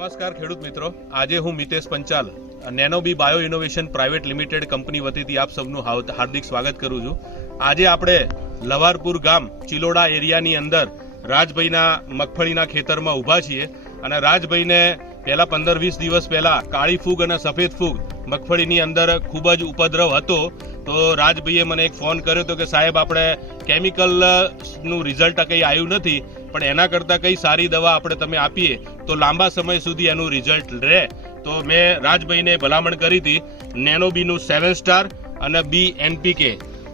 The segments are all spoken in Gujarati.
નમસ્કાર ખેડૂત મિત્રો. આજે હું Mitesh Panchal Nanobi bio innovation private limited company વતીથી આપ સૌનું હાર્દિક સ્વાગત કરું છું. આજે આપણે લવારપુર ગામ, ચિલોડા એરિયાની અંદર રાજભાઈના મગફળીના ખેતરમાં ઊભા છીએ અને રાજભાઈને પહેલા પંદર વીસ દિવસ પહેલા કાળી ફૂગ અને સફેદ ફૂગ મગફળીની અંદર ખૂબ જ ઉપદ્રવ હતો. તો રાજભાઈએ મને એક ફોન કર્યો હતો કે સાહેબ, આપણે કેમિકલનું રિઝલ્ટ કંઈ આવ્યું નથી, પણ એના કરતાં કંઈ સારી દવા આપણે તમે આપીએ, તો લાંબા સમય સુધી એનું રિઝલ્ટ રહે. તો મેં રાજભાઈને ભલામણ કરી હતી નેનોબીનું સેવન સ્ટાર અને બી એનપીકે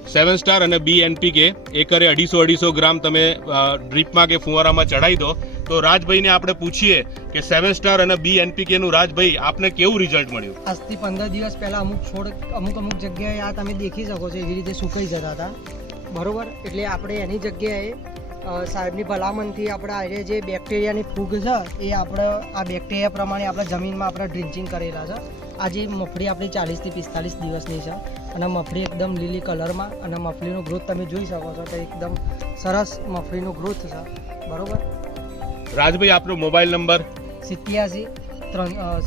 સેવન સ્ટાર અને બી એનપીકે એકરે અઢીસો અઢીસો ગ્રામ તમે ડ્રીપમાં કે ફુવારામાં ચડાવી દો તો રાજભાઈને આપણે પૂછીએ કે સેવન સ્ટાર અને બી એનપીકે નું રાજભાઈ, આપને કેવું રિઝલ્ટ મળ્યું? આજથી પંદર દિવસ પહેલા અમુક છોડ, અમુક અમુક જગ્યાએ આ તમે દેખી શકો છો, એવી રીતે સુકાઈ જતા હતા. બરોબર? એટલે આપણે એની જગ્યાએ સાહેબની ભલામણથી આપણે આજે જે બેક્ટેરિયાની ફૂગ છે, એ આપણે, આ બેક્ટેરિયા પ્રમાણે આપણે જમીનમાં આપણે ડ્રિન્ચિંગ કરેલા છે. આજે મફળી આપણી ચાલીસથી પિસ્તાલીસ દિવસની છે અને મફળી એકદમ લીલી કલરમાં અને મફળીનો ગ્રોથ તમે જોઈ શકો છો કે એકદમ સરસ મફળીનો ગ્રોથ છે. બરોબર? રાજભાઈ આપનો મોબાઈલ નંબર? સિત્યાસી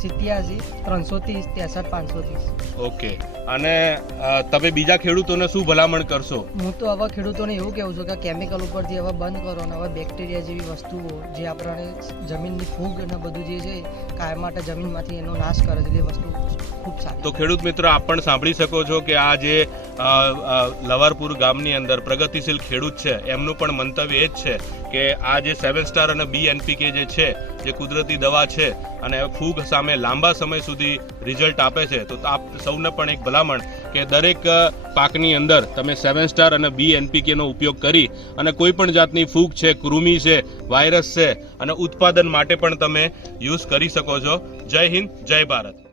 સિત્યાસી ત્રણસો ત્રીસ ત્રેસઠ પાંચસો ત્રીસ ઓકે. અને તમે બીજા ખેડૂતોને શું ભલામણ કરશો? હું તો હવે ખેડૂતોને એવું કહેવું છું કે કેમિકલ ઉપરથી હવે બંધ કરો અને હવે બેક્ટેરિયા જેવી વસ્તુઓ જે આપણને જમીનની ફૂગ અને બધું જે છે કાયમ માટે જમીનમાંથી એનો નાશ કરે છે એ વસ્તુ ખૂબ સારી તો ખેડૂત મિત્રો આપ પણ સાંભળી શકો છો કે આ જે લવારપુર ગામની અંદર પ્રગતિશીલ ખેડૂત છે. એમનું પણ મંતવ્ય એ જ છે કે આ જે સેવન સ્ટાર અને બી એનપીકે જે છે, જે કુદરતી દવા છે અને ફૂગ સામે લાંબા સમય સુધી રિઝલ્ટ આપે છે, તો આપ સૌને પણ એક ભલામણ કે દરેક પાકની અંદર તમે સેવન સ્ટાર અને બી એનપીકેનો ઉપયોગ કરી અને કોઈ પણ જાતની ફૂગ છે, કૃમિ છે વાયરસ છે અને ઉત્પાદન માટે પણ તમે યુઝ કરી શકો છો. જય હિન્દ, જય ભારત.